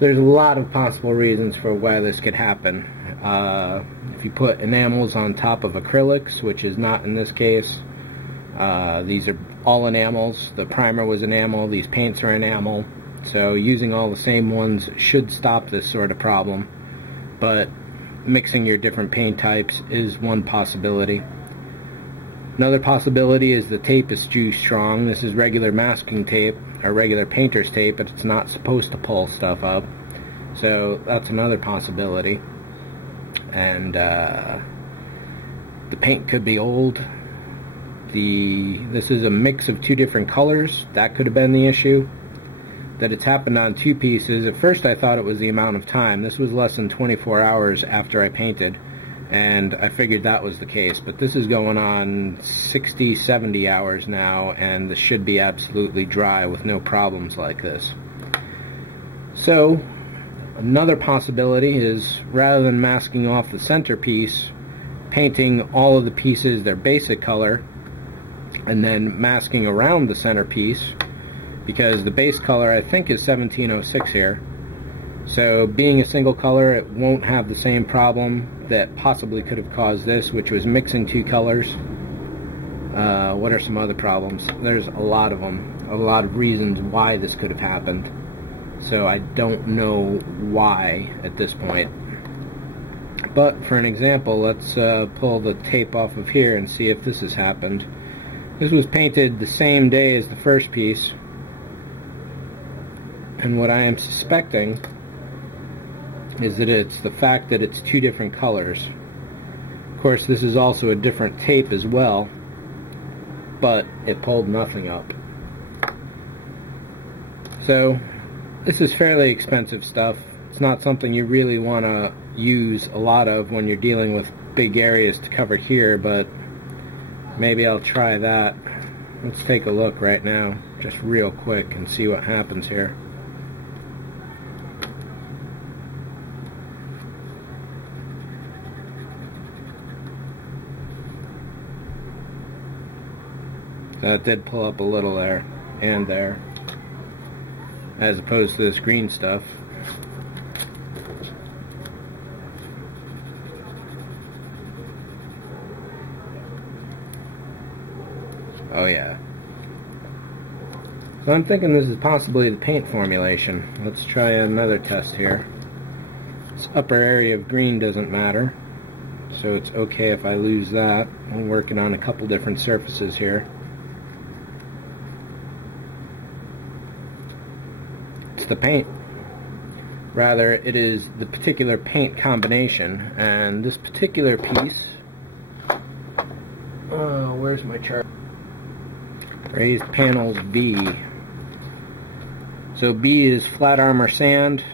There's a lot of possible reasons for why this could happen. If you put enamels on top of acrylics, which is not in this case, these are all enamels. The primer was enamel, these paints are enamel, so using all the same ones should stop this sort of problem, but mixing your different paint types is one possibility. Another possibility is the tape is too strong. This is regular masking tape, or regular painter's tape, but it's not supposed to pull stuff up. So that's another possibility. And the paint could be old. This is a mix of two different colors. That could have been the issue. That it's happened on two pieces. At first I thought it was the amount of time. This was less than 24 hours after I painted, and I figured that was the case. But this is going on 60, 70 hours now, and this should be absolutely dry with no problems like this. So another possibility is, rather than masking off the centerpiece, painting all of the pieces their basic color and then masking around the centerpiece, because the base color I think is 1706 here. So being a single color, it won't have the same problem that possibly could have caused this, which was mixing two colors. What are some other problems? There's a lot of them, a lot of reasons why this could have happened. So I don't know why at this point. But for an example, let's pull the tape off of here and see if this has happened. This was painted the same day as the first piece, and what I am suspecting is that it's the fact that it's two different colors. Of course, this is also a different tape as well, but it pulled nothing up. So this is fairly expensive stuff. It's not something you really want to use a lot of when you're dealing with big areas to cover here, but maybe I'll try that. Let's take a look right now, just real quick, and see what happens here. That did pull up a little there and there, as opposed to this green stuff. Oh yeah. So I'm thinking this is possibly the paint formulation. Let's try another test here. This upper area of green doesn't matter, so it's okay if I lose that. I'm working on a couple different surfaces here. It's the paint. Rather, it is the particular paint combination, and this particular piece, where's my chart? Raised panels B. So B is flat armor sand,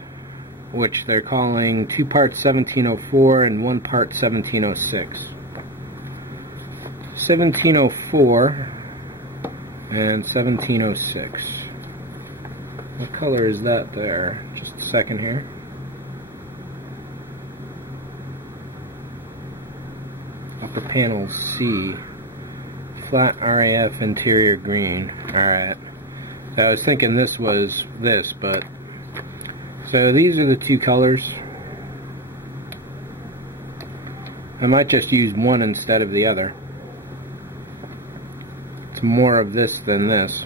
which they're calling 2 parts 1704 and 1 part 1706. 1704 and 1706. What color is that there? Just a second here. Upper panel C. Flat RAF interior green. Alright. So I was thinking this was this, but... So these are the two colors. I might just use one instead of the other. It's more of this than this.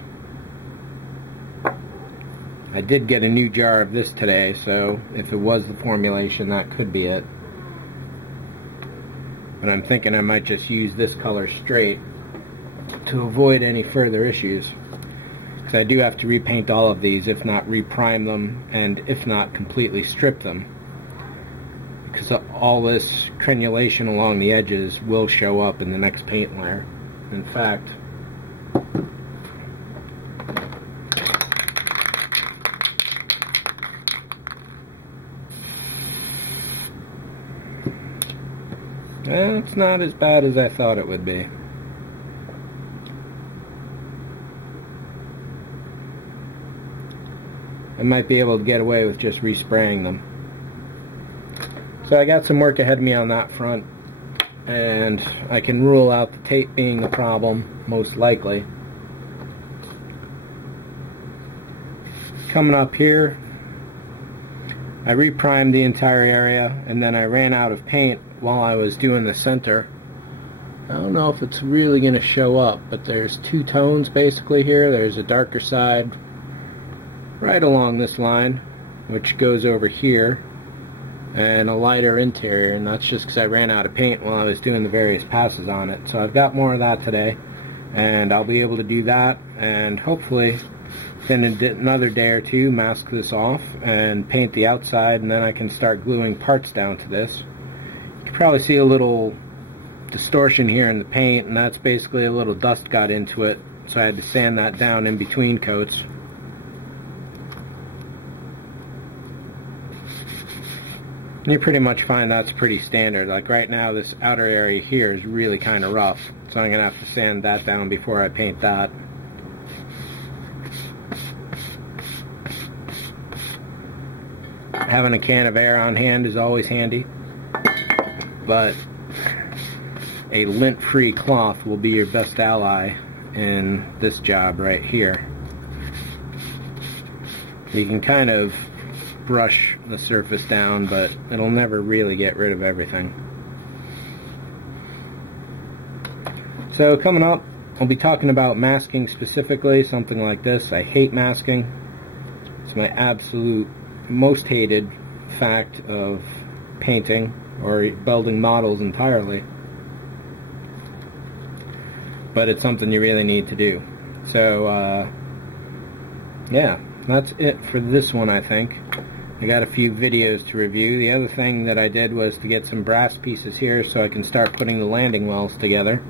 I did get a new jar of this today, so if it was the formulation, that could be it. But I'm thinking I might just use this color straight to avoid any further issues. Because I do have to repaint all of these, if not reprime them, and if not completely strip them. Because all this crenulation along the edges will show up in the next paint layer. In fact, it's not as bad as I thought it would be. I might be able to get away with just respraying them. So I got some work ahead of me on that front, and I can rule out the tape being the problem, most likely. Coming up here, I reprimed the entire area, and then I ran out of paint while I was doing the center. I don't know if it's really going to show up, but there's two tones basically here. There's a darker side right along this line, which goes over here, and a lighter interior, and that's just because I ran out of paint while I was doing the various passes on it. So I've got more of that today, and I'll be able to do that, and hopefully within another day or two mask this off and paint the outside, and then I can start gluing parts down to this. You can probably see a little distortion here in the paint, and that's basically a little dust got into it, so I had to sand that down in between coats. And you pretty much find that's pretty standard. Like right now, this outer area here is really kind of rough, so I'm going to have to sand that down before I paint that. Having a can of air on hand is always handy, but a lint-free cloth will be your best ally in this job right here. You can kind of brush the surface down, but it'll never really get rid of everything. So coming up, I'll be talking about masking specifically, something like this. I hate masking. It's my absolute most hated fact of painting or building models entirely. But it's something you really need to do. So, yeah, that's it for this one, I think. I got a few videos to review. The other thing that I did was to get some brass pieces here so I can start putting the landing wells together.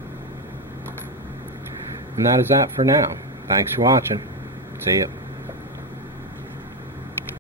And that is that for now. Thanks for watching. See ya.